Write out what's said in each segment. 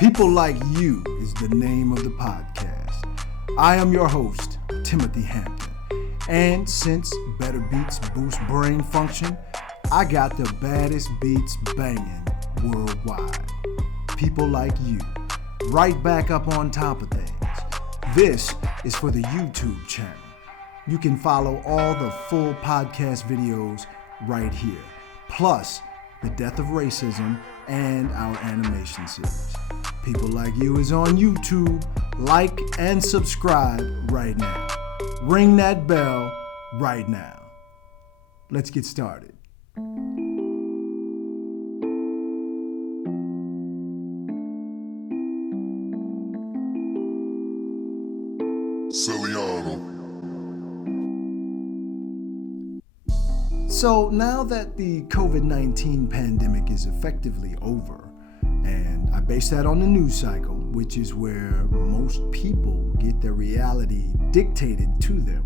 People Like You is the name of the podcast. I am your host, Timothy Hampton. And since better beats boost brain function, I got the baddest beats banging worldwide. People Like You, right back up on top of things. This is for the YouTube channel. You can follow all the full podcast videos right here, plus the death of racism and our animation series. People Like You is on YouTube. Like and subscribe right now. Ring that bell right now. Let's get started. So now that the COVID-19 pandemic is effectively over, and I base that on the news cycle, which is where most people get their reality dictated to them.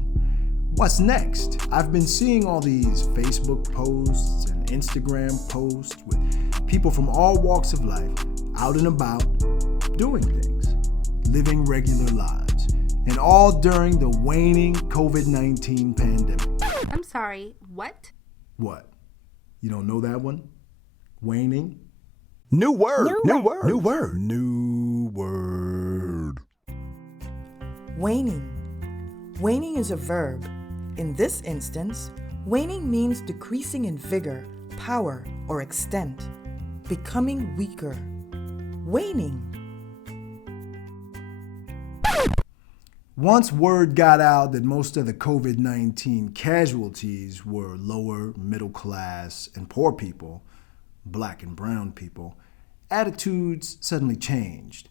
What's next? I've been seeing all these Facebook posts and Instagram posts with people from all walks of life out and about doing things, living regular lives, and all during the waning COVID-19 pandemic. I'm sorry, what? What? You don't know that one? Waning? New word. Waning. Waning is a verb. In this instance, waning means decreasing in vigor, power, or extent, becoming weaker. Waning. Once word got out that most of the COVID-19 casualties were lower, middle class, and poor people, black and brown people, attitudes suddenly changed.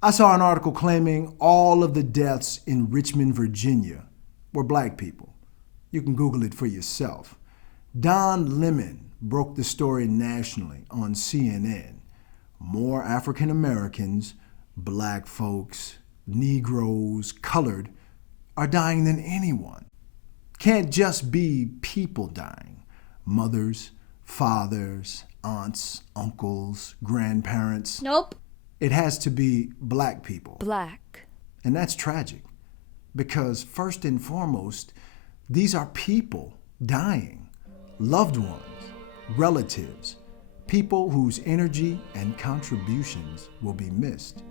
I saw an article claiming all of the deaths in Richmond, Virginia were black people. You can Google it for yourself. Don Lemon broke the story nationally on CNN. More African Americans, black folks, Negroes, colored, are dying than anyone. Can't just be people dying. Mothers, fathers, aunts, uncles, grandparents. Nope. It has to be black people. Black. And that's tragic because first and foremost, these are people dying, loved ones, relatives, people whose energy and contributions will be missed.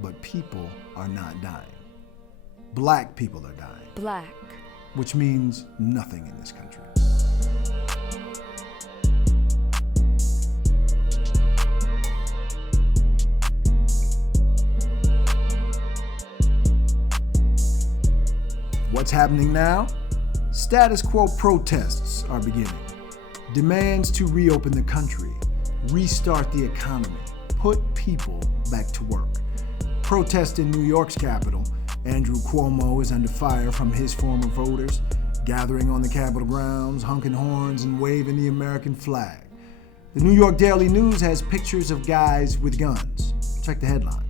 But people are not dying. Black people are dying. Black. Which means nothing in this country. What's happening now? Status quo protests are beginning. Demands to reopen the country, restart the economy, put people back to work. Protest in New York's capital. Andrew Cuomo is under fire from his former voters, gathering on the Capitol grounds, honking horns and waving the American flag. The New York Daily News has pictures of guys with guns. Check the headline.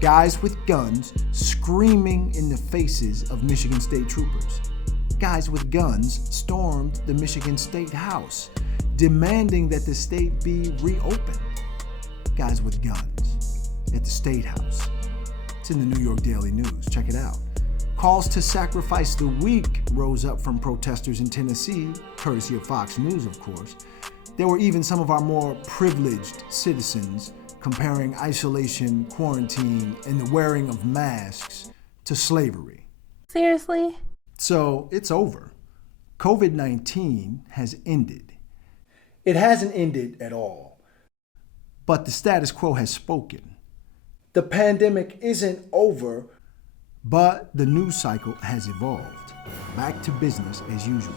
Guys with guns screaming in the faces of Michigan State troopers. Guys with guns stormed the Michigan State House, demanding that the state be reopened. Guys with guns at the State House. It's in the New York Daily News. Check it out. Calls to sacrifice the weak rose up from protesters in Tennessee, courtesy of Fox News, of course. There were even some of our more privileged citizens comparing isolation, quarantine, and the wearing of masks to slavery. Seriously? So it's over. COVID-19 has ended. It hasn't ended at all. But the status quo has spoken. The pandemic isn't over, but the news cycle has evolved. Back to business as usual.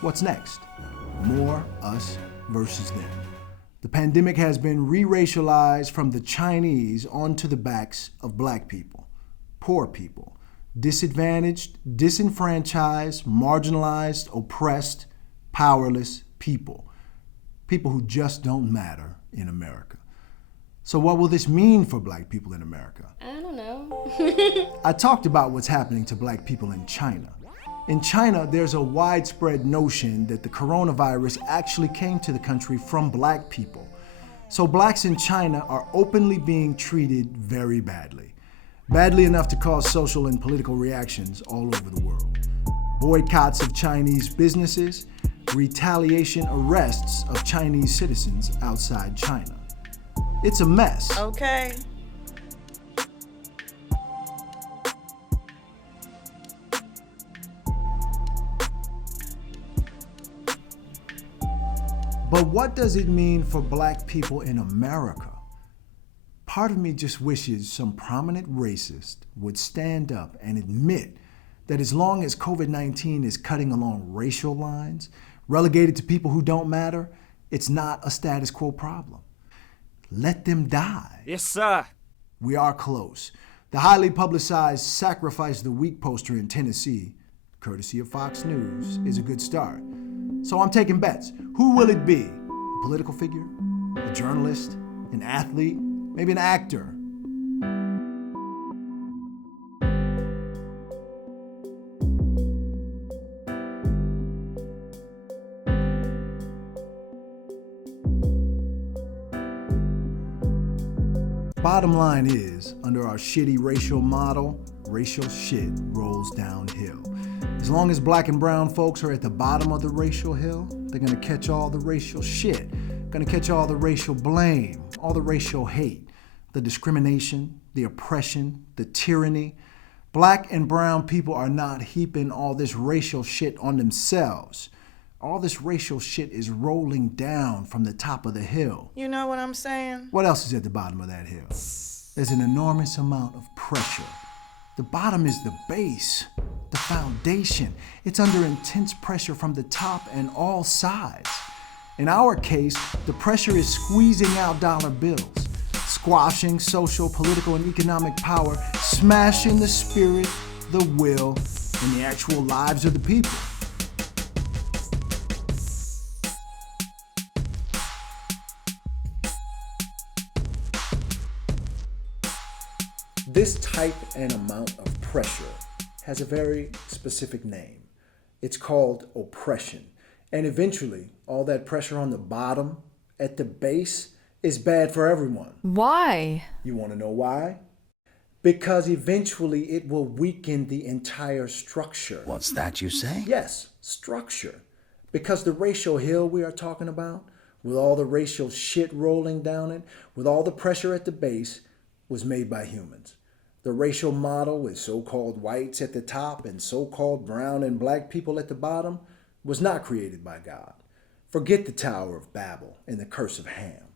What's next? More us versus them. The pandemic has been re-racialized from the Chinese onto the backs of black people, poor people, disadvantaged, disenfranchised, marginalized, oppressed, powerless people. People who just don't matter in America. So what will this mean for black people in America? I don't know. I talked about what's happening to black people in China. In China, there's a widespread notion that the coronavirus actually came to the country from black people. So blacks in China are openly being treated very badly. Badly enough to cause social and political reactions all over the world. Boycotts of Chinese businesses, retaliation arrests of Chinese citizens outside China. It's a mess. Okay. But what does it mean for black people in America? Part of me just wishes some prominent racist would stand up and admit that as long as COVID-19 is cutting along racial lines, relegated to people who don't matter, it's not a status quo problem. Let them die. Yes, sir. We are close. The highly publicized Sacrifice the Week poster in Tennessee, courtesy of Fox News, is a good start. So I'm taking bets. Who will it be? A political figure? A journalist? An athlete? Maybe an actor? Bottom line is, under our shitty racial model, racial shit rolls downhill. As long as black and brown folks are at the bottom of the racial hill, they're gonna catch all the racial shit, gonna catch all the racial blame, all the racial hate, the discrimination, the oppression, the tyranny. Black and brown people are not heaping all this racial shit on themselves. All this racial shit is rolling down from the top of the hill. You know what I'm saying? What else is at the bottom of that hill? There's an enormous amount of pressure. The bottom is the base, the foundation. It's under intense pressure from the top and all sides. In our case, the pressure is squeezing out dollar bills, squashing social, political, and economic power, smashing the spirit, the will, and the actual lives of the people. This type and amount of pressure has a very specific name. It's called oppression. And eventually, all that pressure on the bottom, at the base, is bad for everyone. Why? You want to know why? Because eventually it will weaken the entire structure. What's that you say? Yes, structure. Because the racial hill we are talking about, with all the racial shit rolling down it, with all the pressure at the base, was made by humans. The racial model with so-called whites at the top and so-called brown and black people at the bottom was not created by God. Forget the Tower of Babel and the Curse of Ham.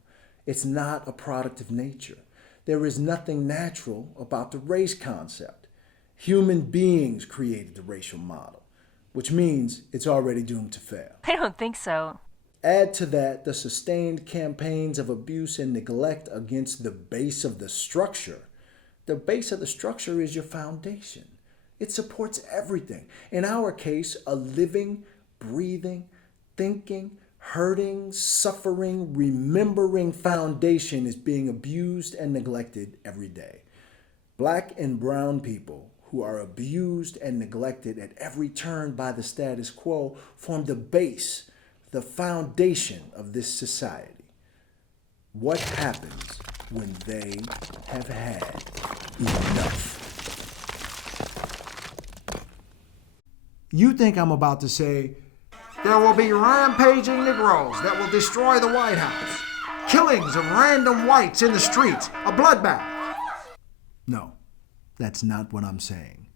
It's not a product of nature. There is nothing natural about the race concept. Human beings created the racial model, which means it's already doomed to fail. I don't think so. Add to that the sustained campaigns of abuse and neglect against the base of the structure. The base of the structure is your foundation. It supports everything. In our case, a living, breathing, thinking, hurting, suffering, remembering foundation is being abused and neglected every day. Black and brown people who are abused and neglected at every turn by the status quo form the base, the foundation of this society. What happens when they have had enough? You think I'm about to say, there will be rampaging Negroes that will destroy the White House, killings of random whites in the streets, a bloodbath. No, that's not what I'm saying.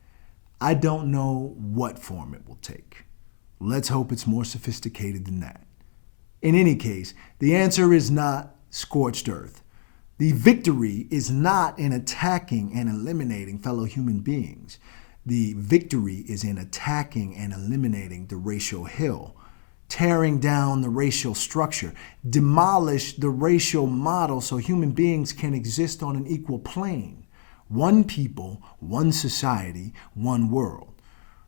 I don't know what form it will take. Let's hope it's more sophisticated than that. In any case, the answer is not scorched earth. The victory is not in attacking and eliminating fellow human beings. The victory is in attacking and eliminating the racial hill, tearing down the racial structure, demolish the racial model so human beings can exist on an equal plane. One people, one society, one world.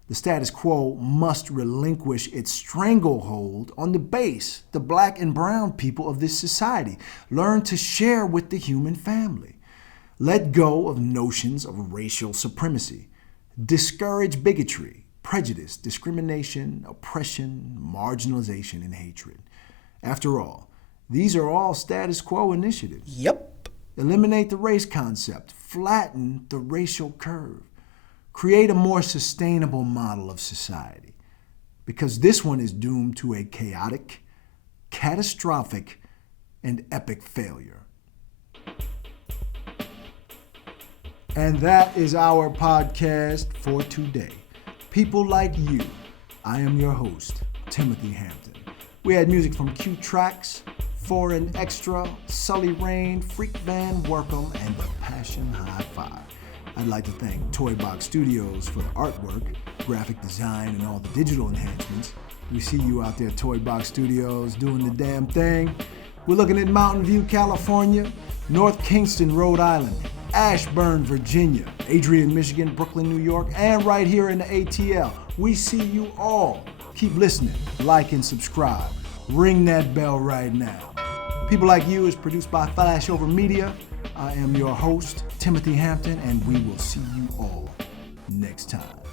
The status quo must relinquish its stranglehold on the base, the black and brown people of this society. Learn to share with the human family. Let go of notions of racial supremacy. Discourage bigotry, prejudice, discrimination, oppression, marginalization, and hatred. After all, These are all status quo initiatives. Yep. Eliminate the race concept. Flatten the racial curve. Create a more sustainable model of society. Because this one is doomed to a chaotic, catastrophic, and epic failure. And that is our podcast for today. People Like You. I am your host, Timothy Hampton. We had music from Q Tracks, Foreign Extra, Sully Rain, Freak Band Workham, and The Passion Hi-Fi. I'd like to thank Toy Box Studios for the artwork, graphic design, and all the digital enhancements. We see you out there, Toy Box Studios, doing the damn thing. We're looking at Mountain View, California, North Kingston, Rhode Island, Ashburn, Virginia, Adrian, Michigan, Brooklyn, New York, and right here in the ATL. We see you all. Keep listening, like and subscribe. Ring that bell right now. People Like You is produced by Flashover Media. I am your host, Timothy Hampton, and we will see you all next time.